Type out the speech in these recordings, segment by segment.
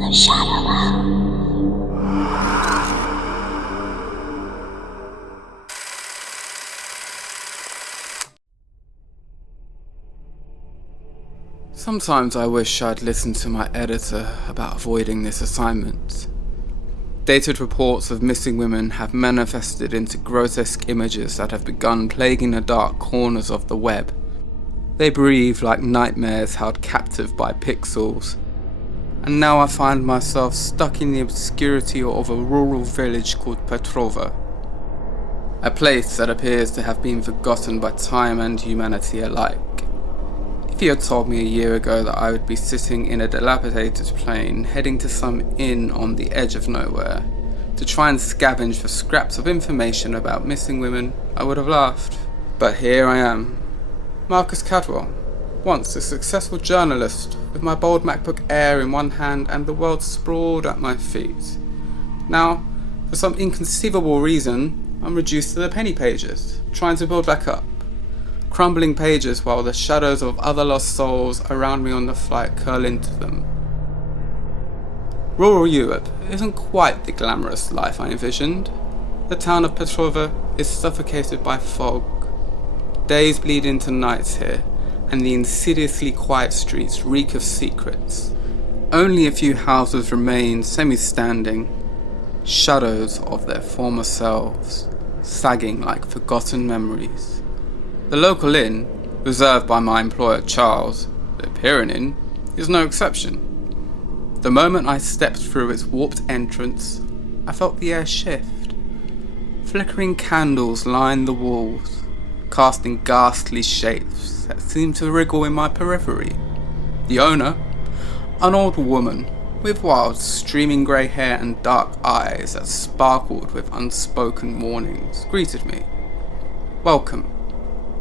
The Shadow Lounge. Sometimes I wish I'd listened to my editor about avoiding this assignment. Dated reports of missing women have manifested into grotesque images that have begun plaguing the dark corners of the web. They breathe like nightmares held captive by pixels. And now I find myself stuck in the obscurity of a rural village called Petrova. A place that appears to have been forgotten by time and humanity alike. If you had told me a year ago that I would be sitting in a dilapidated plane heading to some inn on the edge of nowhere to try and scavenge for scraps of information about missing women, I would have laughed. But here I am, Marcus Cadwell, once a successful journalist with my bold MacBook Air in one hand and the world sprawled at my feet. Now, for some inconceivable reason, I'm reduced to the penny pages, trying to build back up. Crumbling pages while the shadows of other lost souls around me on the flight curl into them. Rural Europe isn't quite the glamorous life I envisioned. The town of Petrova is suffocated by fog. Days bleed into nights here, and the insidiously quiet streets reek of secrets. Only a few houses remain semi-standing, shadows of their former selves, sagging like forgotten memories. The local inn, reserved by my employer Charles, the Piran Inn, is no exception. The moment I stepped through its warped entrance, I felt the air shift. Flickering candles lined the walls, casting ghastly shapes that seemed to wriggle in my periphery. The owner, an old woman with wild, streaming grey hair and dark eyes that sparkled with unspoken warnings, greeted me. "Welcome.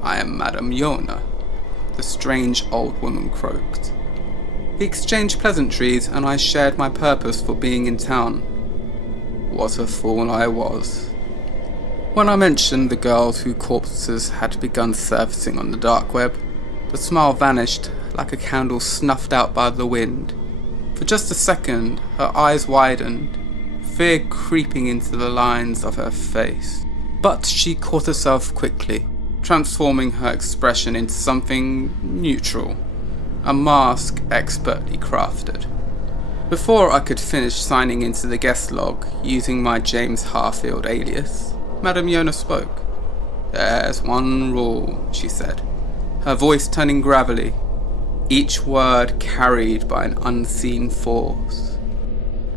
I am Madame Yona," the strange old woman croaked. We exchanged pleasantries and I shared my purpose for being in town. What a fool I was. When I mentioned the girls whose corpses had begun surfacing on the dark web, the smile vanished like a candle snuffed out by the wind. For just a second, her eyes widened, fear creeping into the lines of her face. But she caught herself quickly, transforming her expression into something neutral, a mask expertly crafted. Before I could finish signing into the guest log using my James Harfield alias, Madame Yona spoke. "There's one rule," she said, her voice turning gravelly, each word carried by an unseen force.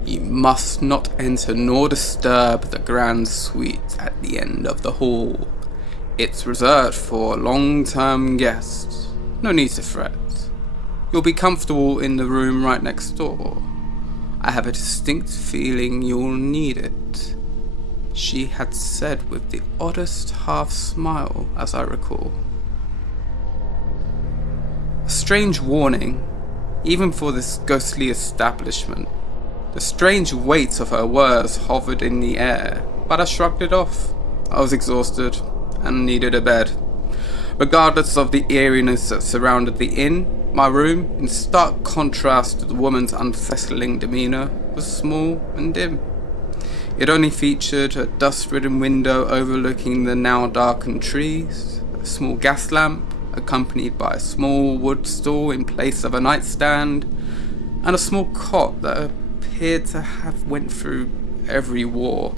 "You must not enter nor disturb the grand suite at the end of the hall. It's reserved for long-term guests. No need to fret. You'll be comfortable in the room right next door. I have a distinct feeling you'll need it," she had said with the oddest half-smile, as I recall. A strange warning, even for this ghostly establishment. The strange weight of her words hovered in the air, but I shrugged it off. I was exhausted and needed a bed. Regardless of the eeriness that surrounded the inn, my room, in stark contrast to the woman's unsettling demeanour, was small and dim. It only featured a dust-ridden window overlooking the now darkened trees, a small gas lamp accompanied by a small wood stool in place of a nightstand, and a small cot that appeared to have went through every war.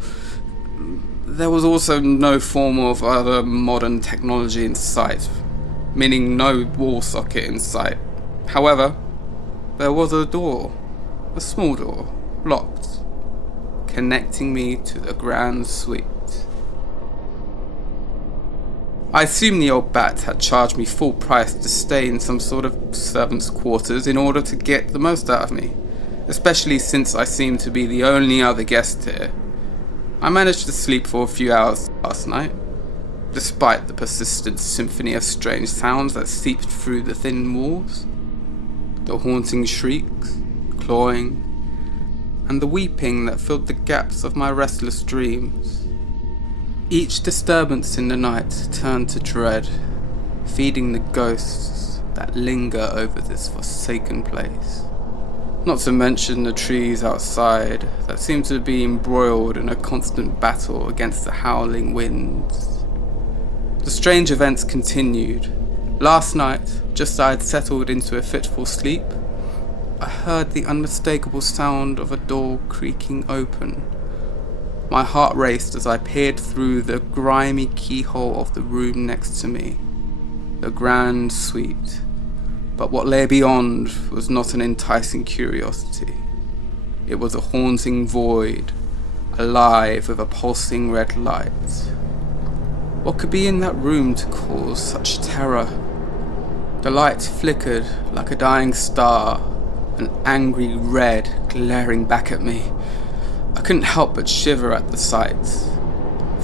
There was also no form of other modern technology in sight, meaning no wall socket in sight. However, there was a door, a small door, locked, connecting me to the grand suite. I assumed the old bat had charged me full price to stay in some sort of servant's quarters in order to get the most out of me, especially since I seemed to be the only other guest here. I managed to sleep for a few hours last night, despite the persistent symphony of strange sounds that seeped through the thin walls. The haunting shrieks, clawing, and the weeping that filled the gaps of my restless dreams. Each disturbance in the night turned to dread, feeding the ghosts that linger over this forsaken place. Not to mention the trees outside that seemed to be embroiled in a constant battle against the howling winds. The strange events continued. Last night, just as I had settled into a fitful sleep, I heard the unmistakable sound of a door creaking open. My heart raced as I peered through the grimy keyhole of the room next to me. The grand suite. But what lay beyond was not an enticing curiosity. It was a haunting void, alive with a pulsing red light. What could be in that room to cause such terror? The light flickered like a dying star, an angry red glaring back at me. I couldn't help but shiver at the sight.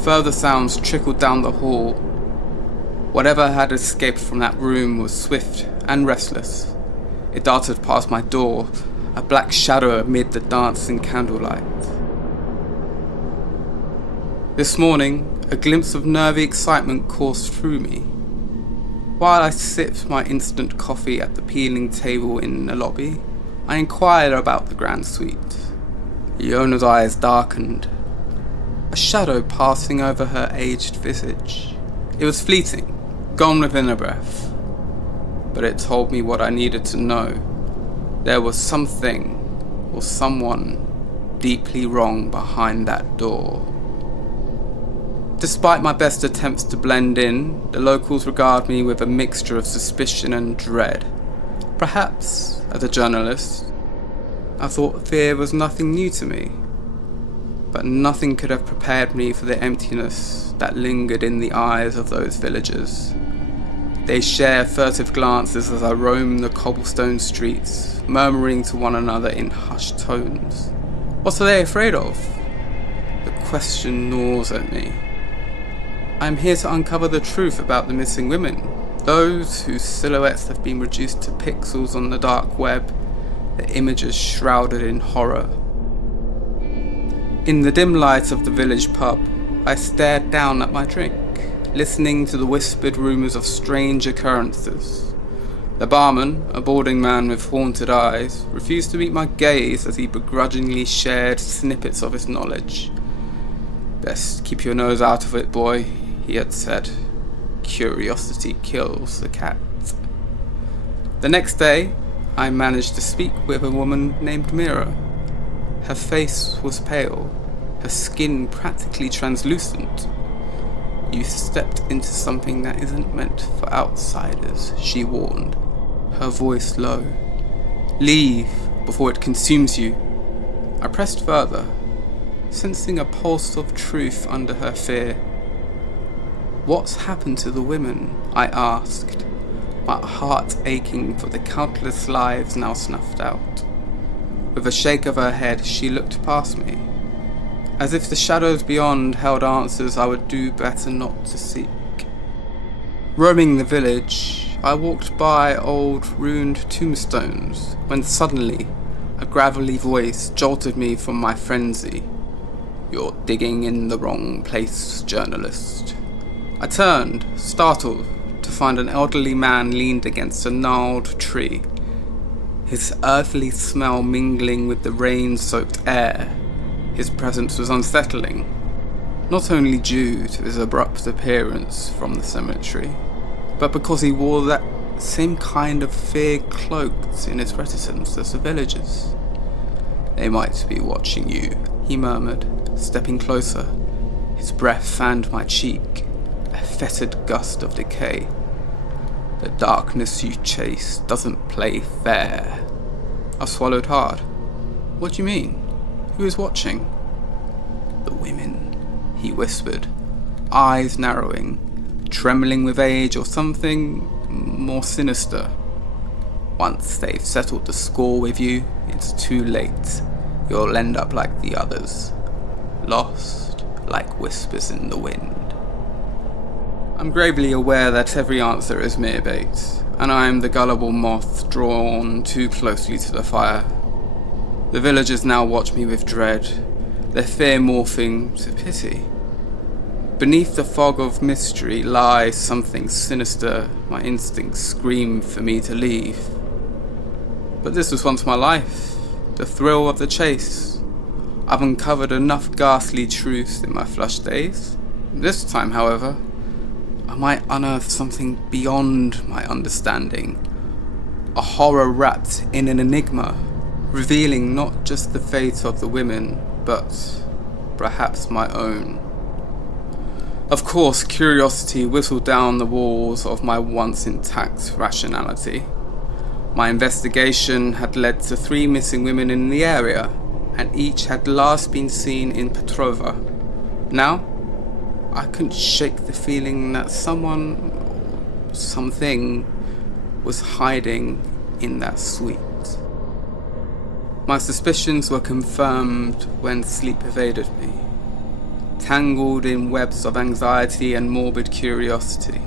Further sounds trickled down the hall. Whatever had escaped from that room was swift and restless. It darted past my door, a black shadow amid the dancing candlelight. This morning, a glimpse of nervy excitement coursed through me. While I sipped my instant coffee at the peeling table in the lobby, I inquired about the grand suite. Iona's eyes darkened, a shadow passing over her aged visage. It was fleeting, gone within a breath, but it told me what I needed to know. There was something or someone deeply wrong behind that door. Despite my best attempts to blend in, the locals regard me with a mixture of suspicion and dread. Perhaps, as a journalist, I thought fear was nothing new to me, but nothing could have prepared me for the emptiness that lingered in the eyes of those villagers. They share furtive glances as I roam the cobblestone streets, murmuring to one another in hushed tones. What are they afraid of? The question gnaws at me. I am here to uncover the truth about the missing women, those whose silhouettes have been reduced to pixels on the dark web, their images shrouded in horror. In the dim light of the village pub, I stared down at my drink, listening to the whispered rumours of strange occurrences. The barman, a balding man with haunted eyes, refused to meet my gaze as he begrudgingly shared snippets of his knowledge. "Best keep your nose out of it, boy," he had said. "Curiosity kills the cat." The next day, I managed to speak with a woman named Mira. Her face was pale, her skin practically translucent. "You stepped into something that isn't meant for outsiders," she warned, her voice low. "Leave before it consumes you." I pressed further, sensing a pulse of truth under her fear. "What's happened to the women?" I asked, my heart aching for the countless lives now snuffed out. With a shake of her head, she looked past me, as if the shadows beyond held answers I would do better not to seek. Roaming the village, I walked by old ruined tombstones, when suddenly a gravelly voice jolted me from my frenzy. "You're digging in the wrong place, journalist." I turned, startled, to find an elderly man leaned against a gnarled tree, his earthly smell mingling with the rain-soaked air. His presence was unsettling, not only due to his abrupt appearance from the cemetery, but because he wore that same kind of fear cloaked in his reticence as the villagers. "They might be watching you," he murmured, stepping closer. His breath fanned my cheek, a fetid gust of decay. "The darkness you chase doesn't play fair." I swallowed hard. "What do you mean? Who is watching?" "The women," he whispered, eyes narrowing, trembling with age or something more sinister. "Once they've settled the score with you, it's too late. You'll end up like the others, lost like whispers in the wind." I'm gravely aware that every answer is mere bait, and I am the gullible moth drawn too closely to the fire. The villagers now watch me with dread, their fear morphing to pity. Beneath the fog of mystery lies something sinister. My instincts scream for me to leave. But this was once my life, the thrill of the chase. I've uncovered enough ghastly truths in my flush days. This time, however, I might unearth something beyond my understanding. A horror wrapped in an enigma, revealing not just the fate of the women, but perhaps my own. Of course, curiosity whistled down the walls of my once intact rationality. My investigation had led to 3 missing women in the area, and each had last been seen in Petrova. Now, I couldn't shake the feeling that someone, or something, was hiding in that suite. My suspicions were confirmed when sleep evaded me, tangled in webs of anxiety and morbid curiosity.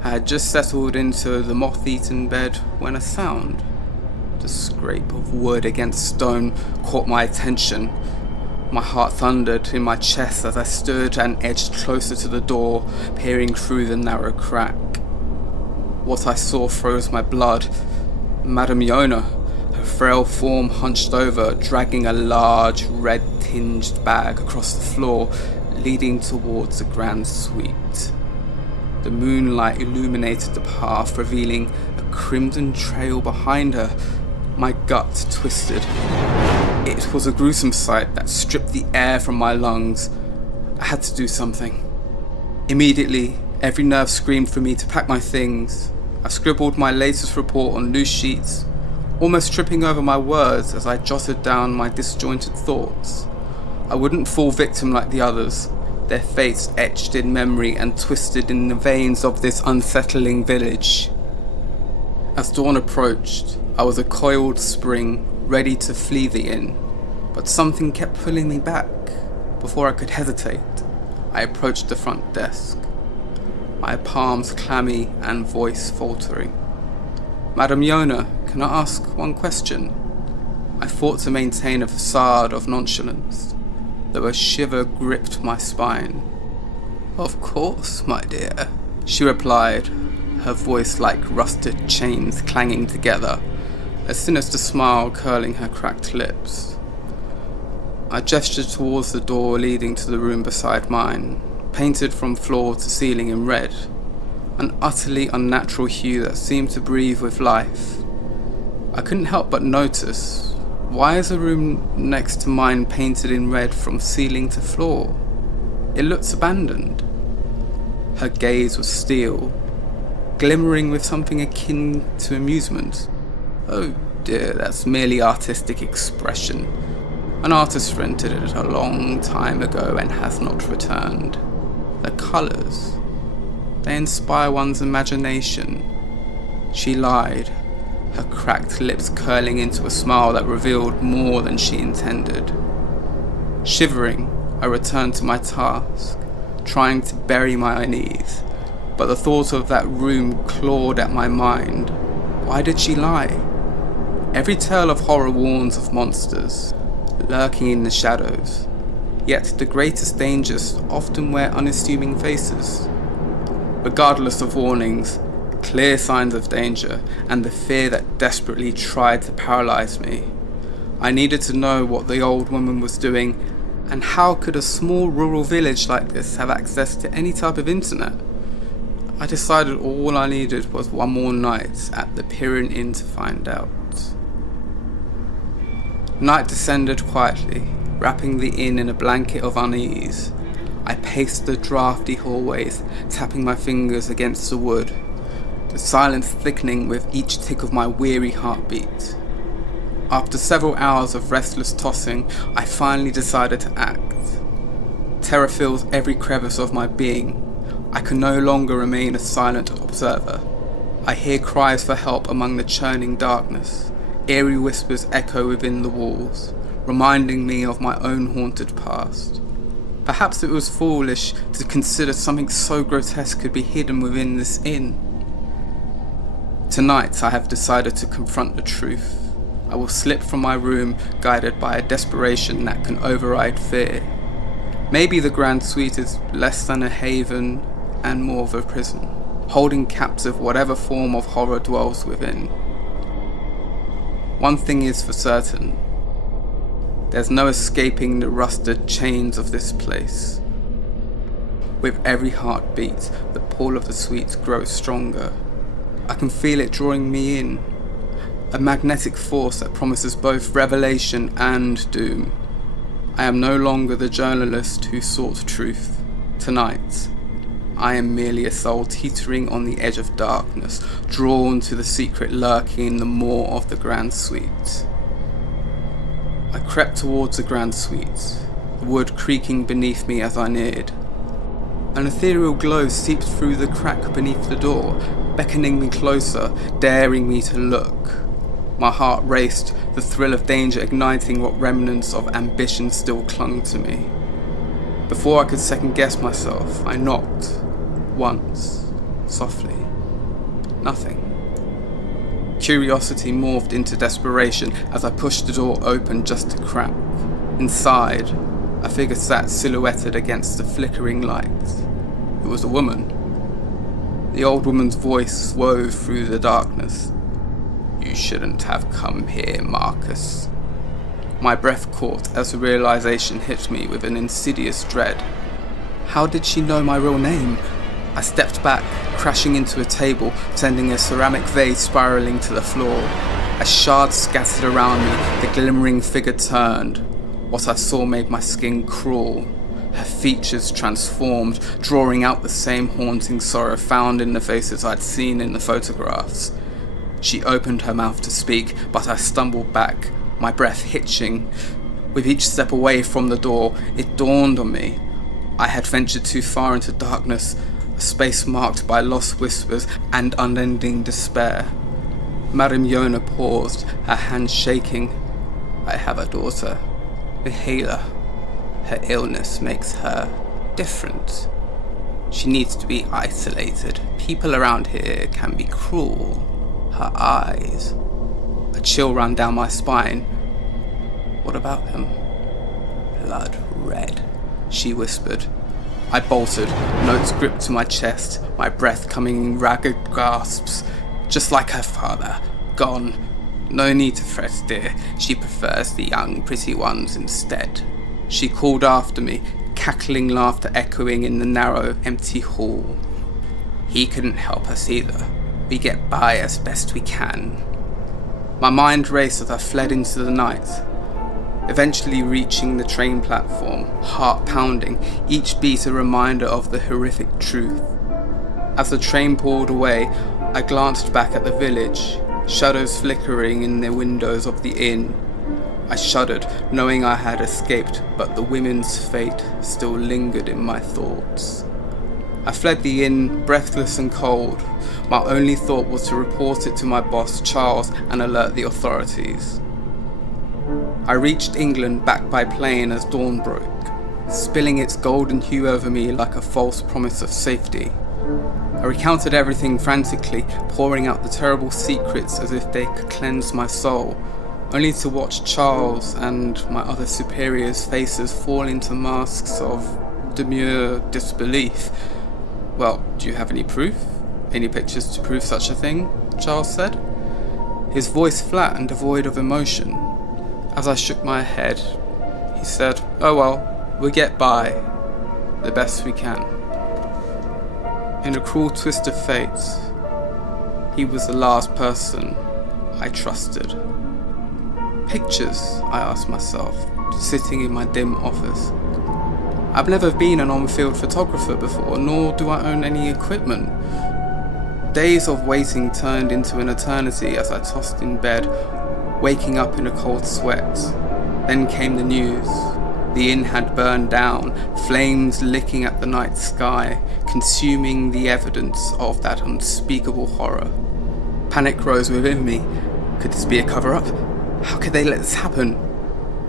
I had just settled into the moth-eaten bed when a sound, the scrape of wood against stone, caught my attention. My heart thundered in my chest as I stood and edged closer to the door, peering through the narrow crack. What I saw froze my blood. Madame Yona, her frail form hunched over, dragging a large, red-tinged bag across the floor, leading towards the grand suite. The moonlight illuminated the path, revealing a crimson trail behind her. My gut twisted. It was a gruesome sight that stripped the air from my lungs. I had to do something. Immediately, every nerve screamed for me to pack my things. I scribbled my latest report on loose sheets, almost tripping over my words as I jotted down my disjointed thoughts. I wouldn't fall victim like the others, their fates etched in memory and twisted in the veins of this unsettling village. As dawn approached, I was a coiled spring, ready to flee the inn, but something kept pulling me back. Before I could hesitate, I approached the front desk, my palms clammy and voice faltering. Madame Yona, can I ask one question? I fought to maintain a facade of nonchalance, though a shiver gripped my spine. Of course, my dear, she replied, her voice like rusted chains clanging together, a sinister smile curling her cracked lips. I gestured towards the door leading to the room beside mine, painted from floor to ceiling in red, an utterly unnatural hue that seemed to breathe with life. I couldn't help but notice, why is the room next to mine painted in red from ceiling to floor? It looks abandoned. Her gaze was steel, glimmering with something akin to amusement. Oh dear, that's merely artistic expression. An artist rented it a long time ago and has not returned. The colours, they inspire one's imagination. She lied, her cracked lips curling into a smile that revealed more than she intended. Shivering, I returned to my task, trying to bury my unease, but the thought of that room clawed at my mind. Why did she lie? Every tale of horror warns of monsters, lurking in the shadows, yet the greatest dangers often wear unassuming faces. Regardless of warnings, clear signs of danger, and the fear that desperately tried to paralyze me, I needed to know what the old woman was doing, and how could a small rural village like this have access to any type of internet? I decided all I needed was one more night at the Pirin Inn to find out. Night descended quietly, wrapping the inn in a blanket of unease. I paced the drafty hallways, tapping my fingers against the wood, the silence thickening with each tick of my weary heartbeat. After several hours of restless tossing, I finally decided to act. Terror fills every crevice of my being. I can no longer remain a silent observer. I hear cries for help among the churning darkness. Eerie whispers echo within the walls, reminding me of my own haunted past. Perhaps it was foolish to consider something so grotesque could be hidden within this inn. Tonight I have decided to confront the truth. I will slip from my room, guided by a desperation that can override fear. Maybe the Grand Suite is less than a haven and more of a prison, holding captive whatever form of horror dwells within. One thing is for certain. There's no escaping the rusted chains of this place. With every heartbeat, the pull of the sweets grows stronger. I can feel it drawing me in. A magnetic force that promises both revelation and doom. I am no longer the journalist who sought truth. Tonight, I am merely a soul teetering on the edge of darkness, drawn to the secret lurking in the maw of the Grand Suite. I crept towards the Grand Suite, the wood creaking beneath me as I neared. An ethereal glow seeped through the crack beneath the door, beckoning me closer, daring me to look. My heart raced, the thrill of danger igniting what remnants of ambition still clung to me. Before I could second-guess myself, I knocked. Once. Softly. Nothing. Curiosity morphed into desperation as I pushed the door open just a crack. Inside, a figure sat silhouetted against the flickering light. It was a woman. The old woman's voice wove through the darkness. "You shouldn't have come here, Marcus." My breath caught as the realization hit me with an insidious dread. How did she know my real name? I stepped back, crashing into a table, sending a ceramic vase spiraling to the floor. As shards scattered around me, the glimmering figure turned. What I saw made my skin crawl. Her features transformed, drawing out the same haunting sorrow found in the faces I'd seen in the photographs. She opened her mouth to speak, but I stumbled back, my breath hitching. With each step away from the door, it dawned on me. I had ventured too far into darkness, a space marked by lost whispers and unending despair. Madame Yona paused, her hands shaking. "I have a daughter, Mihaela. Her illness makes her different. She needs to be isolated. People around here can be cruel. Her eyes." A chill ran down my spine. "What about them?" "Blood red," she whispered. I bolted, notes gripped to my chest, my breath coming in ragged gasps. "Just like her father, gone. No need to fret, dear. She prefers the young, pretty ones instead." She called after me, cackling laughter echoing in the narrow, empty hall. "He couldn't help us either. We get by as best we can." My mind raced as I fled into the night, eventually reaching the train platform, heart pounding, each beat a reminder of the horrific truth. As the train pulled away, I glanced back at the village, shadows flickering in the windows of the inn. I shuddered, knowing I had escaped, but the women's fate still lingered in my thoughts. I fled the inn, breathless and cold. My only thought was to report it to my boss, Charles, and alert the authorities. I reached England back by plane as dawn broke, spilling its golden hue over me like a false promise of safety. I recounted everything frantically, pouring out the terrible secrets as if they could cleanse my soul, only to watch Charles and my other superiors' faces fall into masks of demure disbelief. "Well, do you have any proof? Any pictures to prove such a thing?" Charles said, his voice flat and devoid of emotion. As I shook my head, he said, "Oh well, we get by, the best we can." In a cruel twist of fate, he was the last person I trusted. Pictures, I asked myself, sitting in my dim office. I've never been an on-field photographer before, nor do I own any equipment. Days of waiting turned into an eternity as I tossed in bed, waking up in a cold sweat. Then came the news. The inn had burned down, flames licking at the night sky, consuming the evidence of that unspeakable horror. Panic rose within me. Could this be a cover-up? How could they let this happen?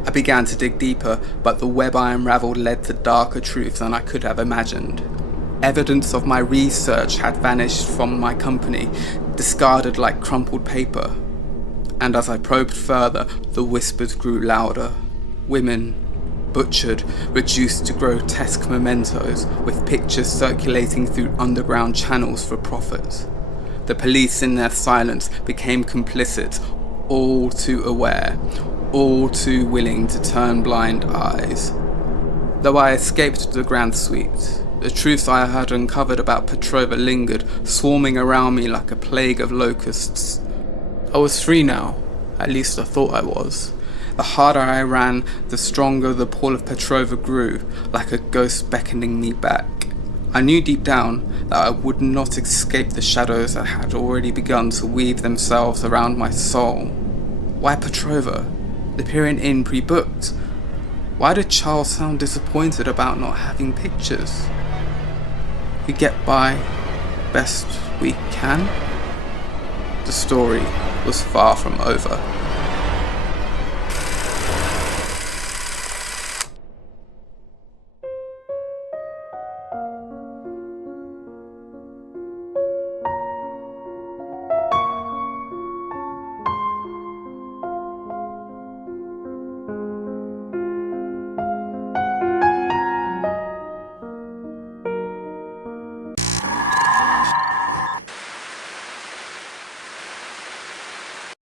I began to dig deeper, but the web I unraveled led to darker truths than I could have imagined. Evidence of my research had vanished from my company, discarded like crumpled paper. And as I probed further, the whispers grew louder. Women, butchered, reduced to grotesque mementos, with pictures circulating through underground channels for profit. The police in their silence became complicit, all too aware, all too willing to turn blind eyes. Though I escaped the grand suite, the truths I had uncovered about Petrova lingered, swarming around me like a plague of locusts. I was free now, at least I thought I was. The harder I ran, the stronger the pull of Petrova grew, like a ghost beckoning me back. I knew deep down that I would not escape the shadows that had already begun to weave themselves around my soul. Why Petrova? The period inn pre-booked. Why did Charles sound disappointed about not having pictures? We get by best we can. The story was far from over.